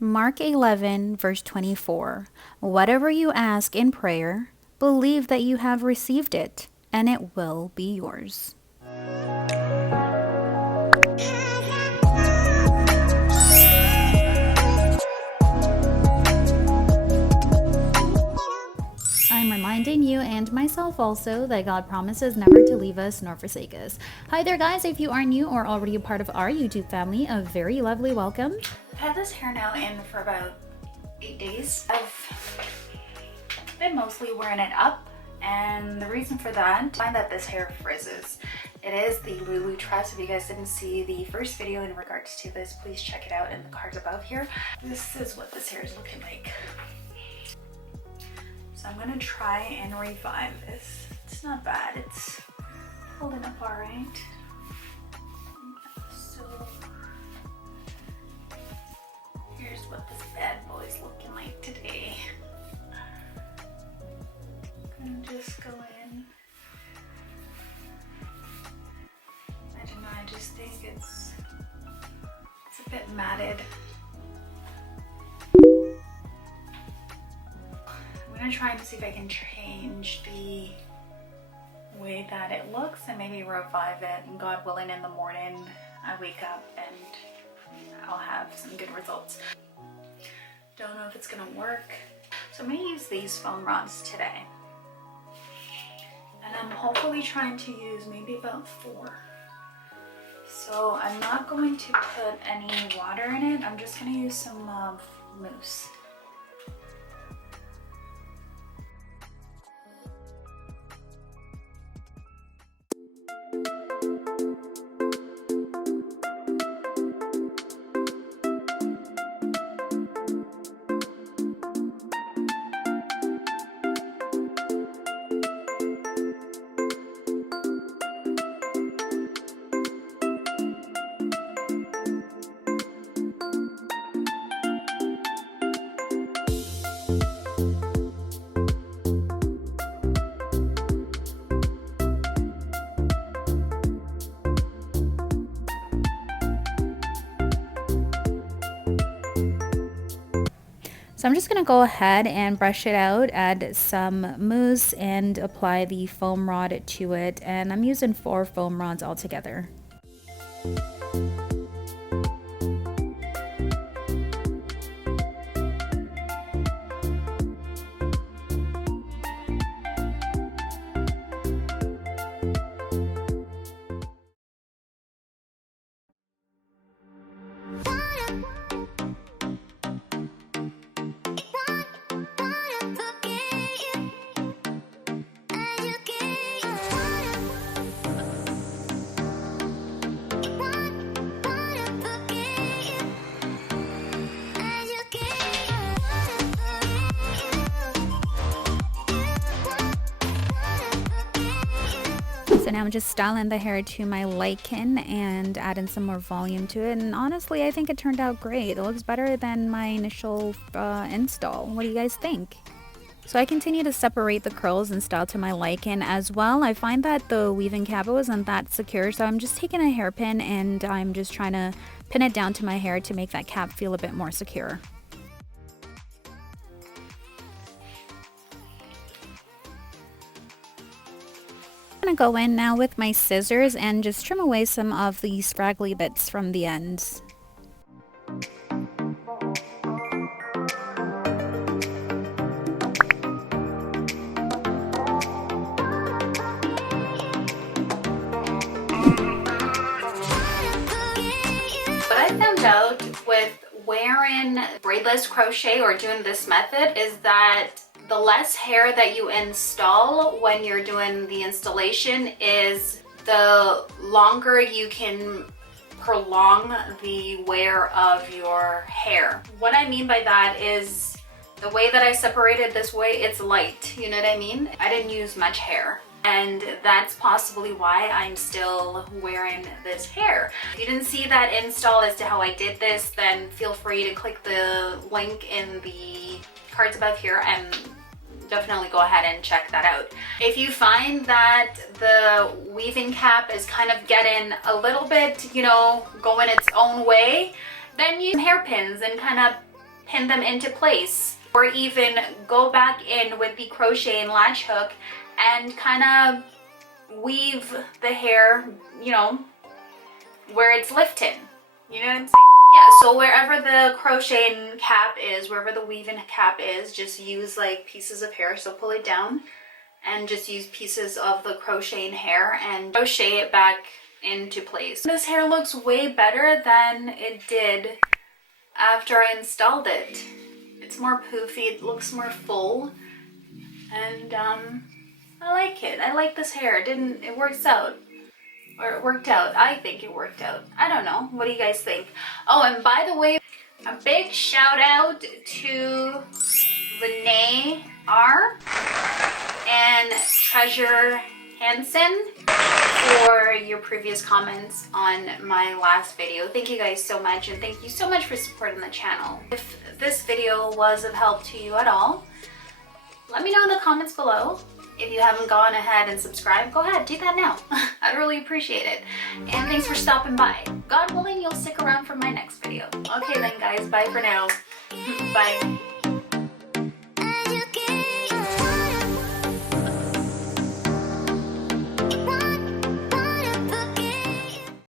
Mark 11, verse 24. Whatever you ask in prayer, believe that you have received it, and it will be yours. I'm reminding you and myself also that God promises never to leave us nor forsake us. Hi there guys, if you are new or already a part of our YouTube family, a very lovely welcome. I've had this hair now in for about 8 days. I've been mostly wearing it up, and the reason for that, I find that this hair frizzes. It is the lulutress. If you guys didn't see the first video in regards to this, please check it out in the cards above here. This is what this hair is looking like. So I'm gonna try and revive this. It's not bad, it's holding up all right. So here's what this bad boy's looking like today. I'm gonna just go in. I don't know, I just think it's a bit matted. I'm gonna try and see if I can change the way that it looks and maybe revive it, and God willing in the morning I wake up and I'll have some good results. Don't know if it's gonna work. So I'm gonna use these foam rods today. And I'm hopefully trying to use maybe about 4. So I'm not going to put any water in it. I'm just gonna use some mousse. So I'm just going to go ahead and brush it out, add some mousse, and apply the foam rod to it. And I'm using 4 foam rods altogether. So now I'm just styling the hair to my liking and adding some more volume to it. And honestly, I think it turned out great. It looks better than my initial install. What do you guys think? So I continue to separate the curls and style to my liking as well. I find that the weaving cap wasn't that secure, so I'm just taking a hairpin and I'm just trying to pin it down to my hair to make that cap feel a bit more secure. I'm gonna go in now with my scissors and just trim away some of the scraggly bits from the ends. What I found out with wearing braidless crochet or doing this method is that the less hair that you install when you're doing the installation is the longer you can prolong the wear of your hair. What I mean by that is the way that I separated this way, it's light, you know what I mean? I didn't use much hair. And that's possibly why I'm still wearing this hair. If you didn't see that install as to how I did this, then feel free to click the link in the cards above here and definitely go ahead and check that out. If you find that the weaving cap is kind of getting a little bit, you know, going its own way, then use hairpins and kind of pin them into place, or even go back in with the crochet and latch hook and kind of weave the hair, you know, where it's lifting. You know what I'm saying? Yeah, so wherever the crocheting cap is, wherever the weaving cap is, just use like pieces of hair. So pull it down and just use pieces of the crocheting hair and crochet it back into place. This hair looks way better than it did after I installed it. It's more poofy, it looks more full, and I like it. I like this hair. It works out. Or it worked out. I think it worked out. I don't know. What do you guys think? Oh, and by the way, a big shout out to Renee R and Treasure Hansen for your previous comments on my last video. Thank you guys so much, and thank you so much for supporting the channel. If this video was of help to you at all, let me know in the comments below. If you haven't gone ahead and subscribed, go ahead, do that now. I'd really appreciate it. And thanks for stopping by. God willing, you'll stick around for my next video. Okay then guys, bye for now. Bye.